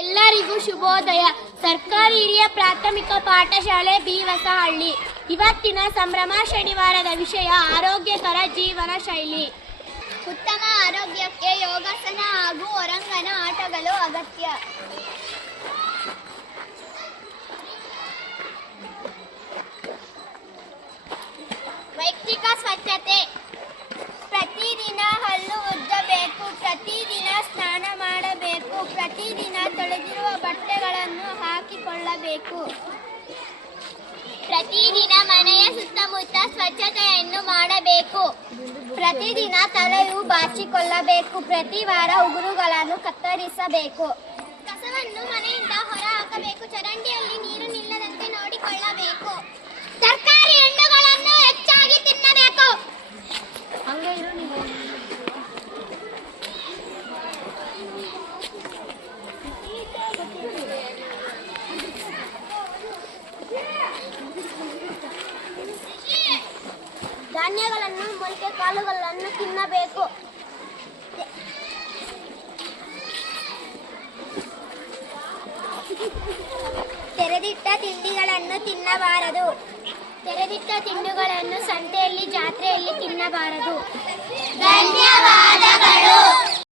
ಎಲ್ಲರಿಗೂ ಶುಭೋದಯ. ಸರ್ಕಾರಿ ಹಿರಿಯ ಪ್ರಾಥಮಿಕ ಪಾಠಶಾಲೆ ಬಿ ಹೊಸಹಳ್ಳಿ. ಇವತ್ತಿನ ಸಂಭ್ರಮ ಶನಿವಾರದ ವಿಷಯ ಆರೋಗ್ಯಕರ ಜೀವನ ಶೈಲಿ. ಉತ್ತಮ ಆರೋಗ್ಯಕ್ಕೆ ಯೋಗಾಸನ ಹಾಗೂ ಹೊರಾಂಗಣ ಆಟಗಳು ಅಗತ್ಯ. ವೈಯಕ್ತಿಕ ಸ್ವಚ್ಛತೆ. ಪ್ರತಿದಿನ ಹಲ್ಲು ಉಜ್ಜಬೇಕು, ಪ್ರತಿದಿನ ಸ್ನಾನ ಮಾಡಬೇಕು, ಪ್ರತಿದಿನ ಹಾಕಿಕೊಳ್ಳಬೇಕು ಪ್ರತಿದಿನ ಮನೆಯ ಸುತ್ತಮುತ್ತ ಸ್ವಚ್ಛತೆಯನ್ನು ಮಾಡಬೇಕು. ಪ್ರತಿದಿನ ತಲೆಯು ಬಾಚಿಕೊಳ್ಳಬೇಕು. ಪ್ರತಿ ವಾರ ಉಗುರುಗಳನ್ನು ಕತ್ತರಿಸಬೇಕು. ಕಸವನ್ನು ಮನೆಯಿಂದ ಹೊರ ಧಾನ್ಯಗಳನ್ನು ಮೊಳಕೆ ಕಾಳುಗಳನ್ನು ತಿನ್ನಬೇಕು. ತೆರೆದಿಟ್ಟ ತಿಂಡಿಗಳನ್ನು ತಿನ್ನಬಾರದು. ತೆರೆದಿಟ್ಟ ತಿಂಡಿಗಳನ್ನು ಸಂತೆಯಲ್ಲಿ ಜಾತ್ರೆಯಲ್ಲಿ ತಿನ್ನಬಾರದು.